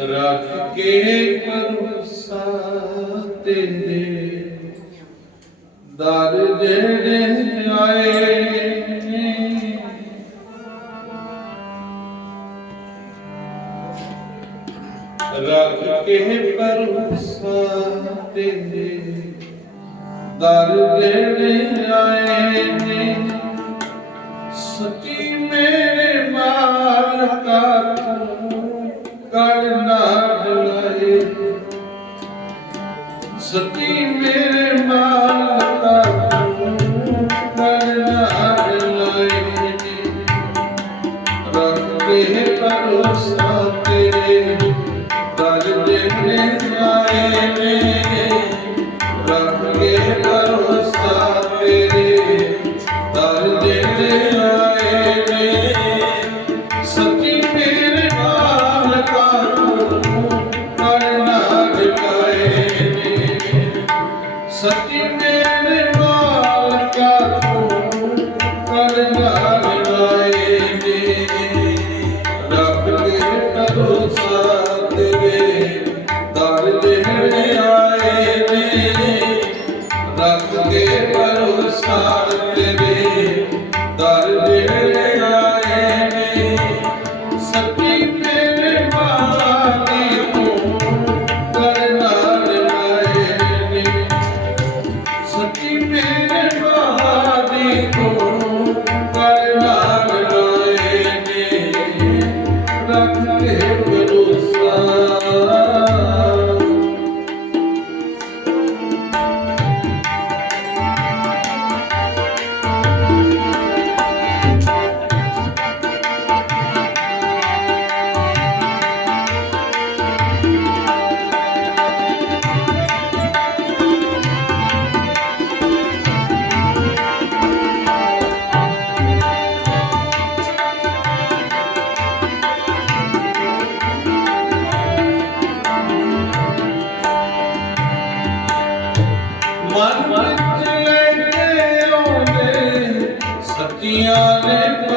ਰੱਖ ਕੇ ਪਰਮਸਾ ਤੇਰੇ ਦਰ ਜਿਹੜੇ ਆਏ ਰੱਖ ਕੇ ਪਰਮਸਾ ਤੇਰੇ ਦਰ ਜਿਹੜੇ ਆਏ ਸਤੀ ਮੇ Amen. ਮਨ ਵਿੱਚ ਲੈ ਕੇ ਆਉਂਦੇ ਸਤਿਆਂ ਨੇ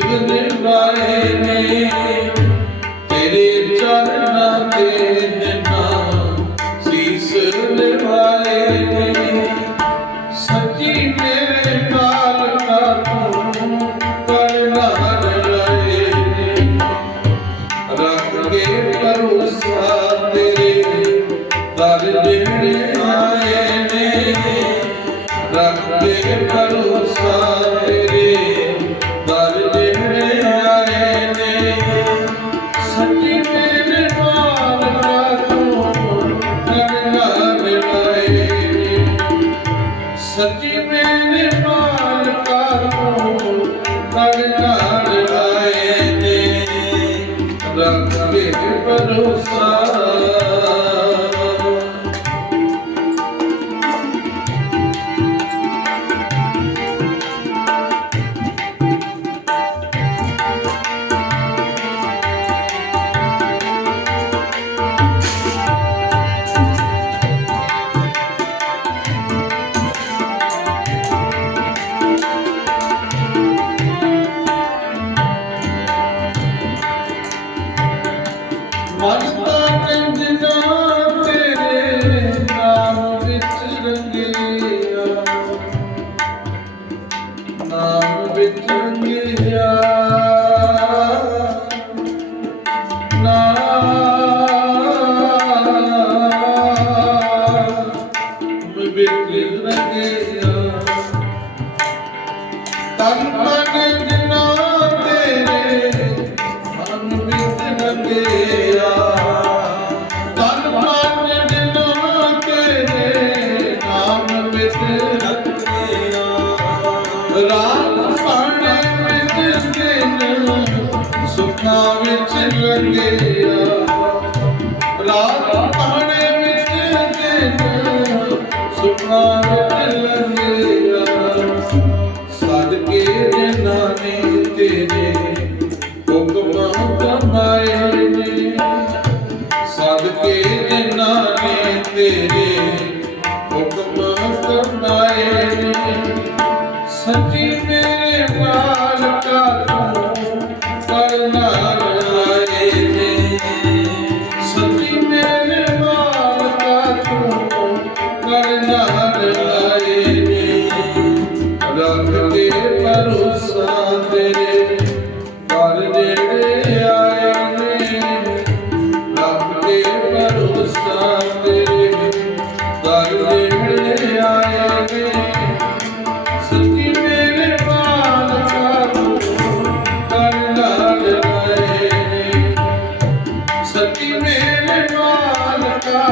ਬਿਨ ਵਾਏ ਨੇ ਤੇਰੇ ਚਰਨਾਂ ਤੇ ਵਿੱਚ ਰੰਗਿਆ ਨਾ ਵਿੱਚ ਰੰਗਿਆ ਤਨ ਮਨ ਜਿਨਾ ਤੇਰੇ ਮਨ ਵਿੱਚ ਰੰਗਿਆ ਤਨ ਮਨ ਜਿਨਾ ਤੇਰੇ ਨਾਮ ਵਿੱਚ ਰੰਗਿਆ ਰਾਮ ਅੱਖਾਂ ਵਿੱਚ ਲੰਘਿਆ ਰਾਤ ਪਾਣੇ ਵਿੱਚ ਦਿਨ ਸੁਪਨਾ ਵਿੱਚ ਲੰਘਿਆ ਸਦਕੇ ਜਿਨ੍ਹਾਂ ਨੇ ਤੇਰੇ। ਹੁਕਮਾਂ ਕਮਾਏ ਨੇ। ਸਦਕੇ ਜਿਨ੍ਹਾਂ ਨੇ ਤੇਰੇ। ਹੁਕਮਾਂ ਕਮਾਏ ਨੇ। ਸੱਚੀ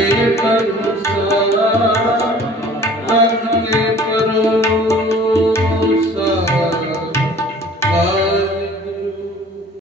Yeah, yeah, yeah.